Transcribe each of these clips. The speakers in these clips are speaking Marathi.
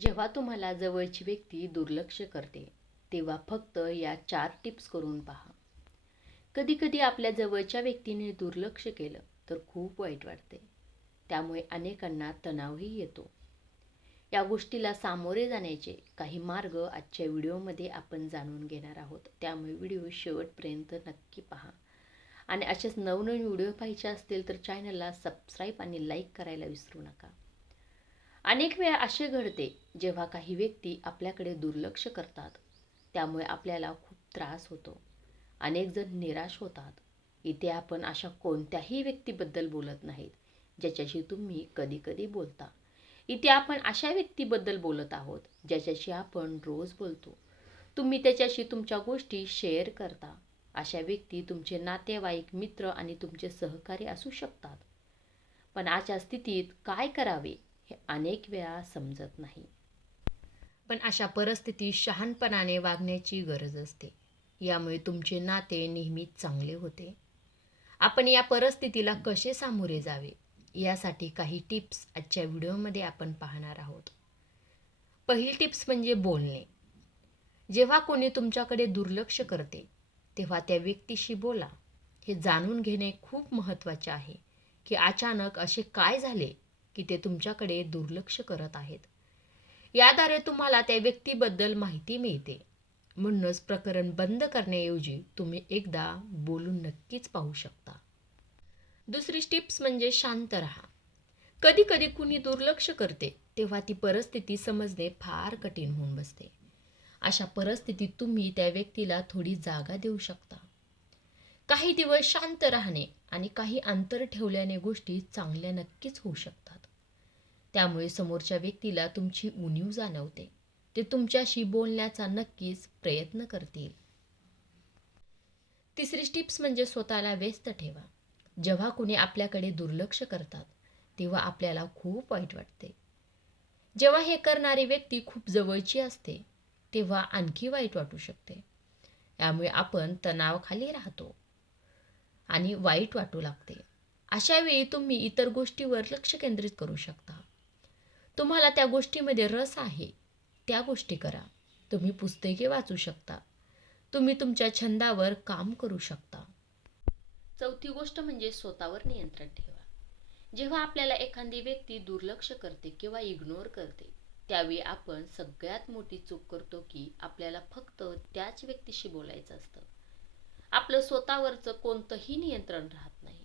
जेव्हा तुम्हाला जवळची व्यक्ती दुर्लक्ष करते तेव्हा फक्त या चार टिप्स करून पहा. कधीकधी आपल्या जवळच्या व्यक्तीने दुर्लक्ष केलं तर खूप वाईट वाटते. त्यामुळे अनेकांना तणावही येतो. या गोष्टीला सामोरे जाण्याचे काही मार्ग आजच्या व्हिडिओमध्ये आपण जाणून घेणार आहोत. त्यामुळे व्हिडिओ शेवटपर्यंत नक्की पहा. आणि असेच नवनवीन व्हिडिओ पाहिजे असतील तर चॅनलला सबस्क्राईब आणि लाईक करायला विसरू नका. अनेक वेळा असे घडते जेव्हा काही व्यक्ती आपल्याकडे दुर्लक्ष करतात त्यामुळे आपल्याला खूप त्रास होतो. अनेक जण निराश होतात. इथे आपण अशा कोणत्याही व्यक्तीबद्दल बोलत नाहीत ज्याच्याशी तुम्ही कधी कधी बोलता. इथे आपण अशा व्यक्तीबद्दल बोलत आहोत ज्याच्याशी आपण रोज बोलतो. तुम्ही त्याच्याशी तुमच्या गोष्टी शेअर करता. अशा व्यक्ती तुमचे नातेवाईक मित्र आणि तुमचे सहकारी असू शकतात. पण आजच्या स्थितीत काय करावे? हे अनेक वेळा समजत नाही. पण अशा परिस्थितीत शहाणपणाने वागण्याची गरज असते. यामुळे तुमचे नाते नेहमीच चांगले होते. आपण या परिस्थितीला कसे सामोरे जावे? यासाठी काही टिप्स आजच्या व्हिडिओमध्ये आपण पाहणार आहोत. पहिली टिप्स म्हणजे बोलणे. जेव्हा कोणी तुमच्याकडे दुर्लक्ष करते तेव्हा त्या व्यक्तीशी बोला. हे जाणून घेणे खूप महत्त्वाचे आहे की अचानक असे काय झाले? की ते तुमच्याकडे दुर्लक्ष करत आहेत. याद्वारे तुम्हाला त्या व्यक्तीबद्दल माहिती मिळते. म्हणूनच प्रकरण बंद करण्याऐवजी तुम्ही एकदा बोलून नक्कीच पाहू शकता. दुसरी टिप्स म्हणजे शांत राहा. कधी कधी कुणी दुर्लक्ष करते तेव्हा ती परिस्थिती समजणे फार कठीण होऊन बसते. अशा परिस्थितीत तुम्ही त्या व्यक्तीला थोडी जागा देऊ शकता. काही दिवस शांत राहणे आणि काही अंतर ठेवल्याने गोष्टी चांगल्या नक्कीच होऊ शकतात. त्यामुळे समोरच्या व्यक्तीला तुमची उणीव जाणवते. ते तुमच्याशी बोलण्याचा नक्कीच प्रयत्न करतील. तिसरी टिप्स म्हणजे स्वतःला व्यस्त ठेवा. जेव्हा कोणी आपल्याकडे दुर्लक्ष करतात तेव्हा आपल्याला खूप वाईट वाटते. जेव्हा हे करणारी व्यक्ती खूप जवळची असते तेव्हा आणखी वाईट वाटू शकते. त्यामुळे आपण तणावाखाली राहतो आणि वाईट वाटू लागते. अशावेळी तुम्ही इतर गोष्टीवर लक्ष केंद्रित करू शकता. तुम्हाला त्या गोष्टीमध्ये रस आहे त्या गोष्टी करा. तुम्ही पुस्तके वाचू शकता. तुम्ही तुमच्या छंदावर काम करू शकता. चौथी गोष्ट म्हणजे स्वतःवर नियंत्रण ठेवा. जेव्हा आपल्याला एखादी व्यक्ती दुर्लक्ष करते किंवा इग्नोर करते त्यावेळी आपण सगळ्यात मोठी चूक करतो की आपल्याला फक्त त्याच व्यक्तीशी बोलायचं असतं. आपलं स्वतःवरचं कोणतंही नियंत्रण राहत नाही.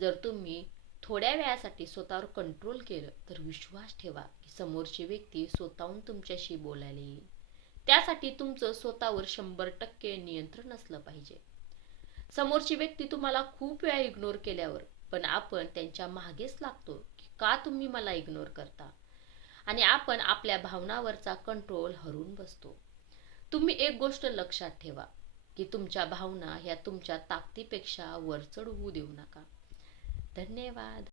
जर तुम्ही थोड्या वेळासाठी स्वतःवर कंट्रोल केलं तर विश्वास ठेवा की समोरची व्यक्ती स्वतःहून तुमच्याशी बोलायला येईल. त्यासाठी तुमचं स्वतःवर शंभर टक्के नियंत्रण असलं पाहिजे. समोरची व्यक्ती तुम्हाला खूप वेळा इग्नोर केल्यावर पण आपण त्यांच्या मागेच लागतो की का तुम्ही मला इग्नोर करता? आणि आपण आपल्या भावनावरचा कंट्रोल हरून बसतो. तुम्ही एक गोष्ट लक्षात ठेवा की तुमच्या भावना ह्या तुमच्या ताकदीपेक्षा वरचढ होऊ देऊ नका. धन्यवाद.